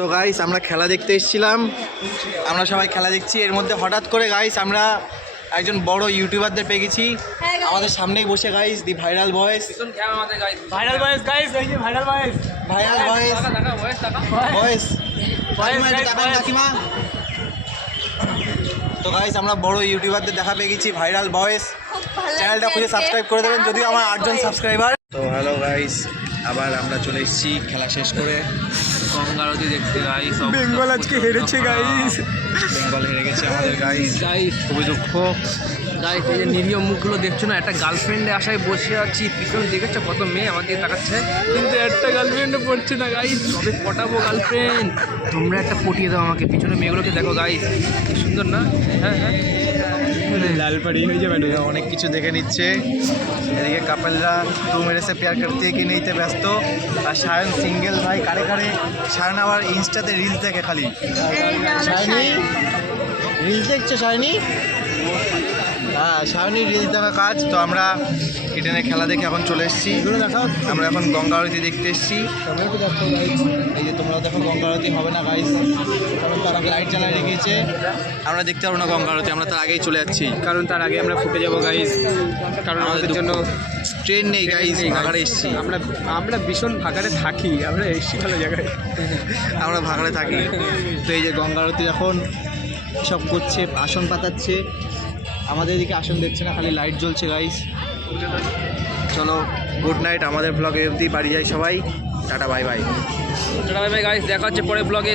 তো গাইস আমরা খেলা দেখতে এসেছিলাম, আমরা সবাই খেলা দেখছি। এর মধ্যে হঠাৎ করে গাইস আমরা একজন বড় ইউটিউবারদের পেয়ে গেছি আমাদের সামনেই বসে। Guys the viral voice, viral voice guys, এই যে viral voice, viral voice voice কাকিমা। তো গাইস আমরা বড় ইউটিউবারদের দেখা পেয়ে গেছি, ভাইরাল ভয়েস। চ্যানেলটা খুঁজে সাবস্ক্রাইব করে দেবেন যদিও আমার 8 জন সাবস্ক্রাইবার। তো হ্যালো গাইস, আবার আমরা চলে এসেছি খেলা শেষ করে গঙ্গা আরতি দেখতে গাইস। বেঙ্গল আজকে হেরেছে গাইস, বেঙ্গল হেরে গেছে আমাদের গাইস, খুবই দুঃখ গাইস। এই যে নিরীহ মুখগুলো দেখছো না, একটা গার্লফ্রেন্ডে আশায় বসে আছি, পিছনে দেখেছো কত মেয়ে আমাদের তাকাচ্ছে, কিন্তু একটা গার্লফ্রেন্ডও পড়ছে না গাইস। তবে পটাবো গার্লফ্রেন্ড, তোমরা একটা পটিয়ে দাও আমাকে। পিছনে মেয়েগুলোকে দেখো গাইস, কি সুন্দর না? হ্যাঁ হ্যাঁ, লাল পাড়ি হয়ে যাবে। অনেক কিছু দেখে নিচ্ছে। এদিকে কাপলরা টু মেরে সে প্যার করতে কি নিতে ব্যস্ত, আর সায়ন সিঙ্গেল। ভাই কারে কারে সায়ন আবার ইনস্টাতে রিলস দেখে খালি। সায়নি রিলস দেখছে, সায়নি? হ্যাঁ, সায়নি রিলস দেখা কাজ। তো আমরা ইডেনে খেলা দেখে এখন চলে এসেছি। আমরা এখন গঙ্গা আরতি দেখতে এসেছি। এই যে তোমরা দেখো গঙ্গা আরতি হবে না গাইস, কারণ তারা লাইট জ্বালায় রেখেছে। আমরা দেখতে পারবো না গঙ্গা আরতি, আমরা তার আগেই চলে যাচ্ছি, কারণ তার আগে আমরা ফুটে যাবো গাইস। কারণ আমাদের জন্য ট্রেন নেই গাইস, ভাগাড়ে এসেছি। আমরা ভীষণ ভাগাড়ে থাকি, আমরা এসছি ভালো জায়গায়, আমরা ভাগাড়ে থাকি। তো এই যে গঙ্গা আরতি এখন সব করছে, আসন পাতাচ্ছে। আমাদের এদিকে আসন দেখছে না, খালি লাইট জ্বলছে গাইস। চলো গুড নাইট, আমাদের ব্লগে অবধি, বাড়ি যাই সবাই, tata bye bye. Tata bye bye guys, দেখা হচ্ছে পরে ব্লগে।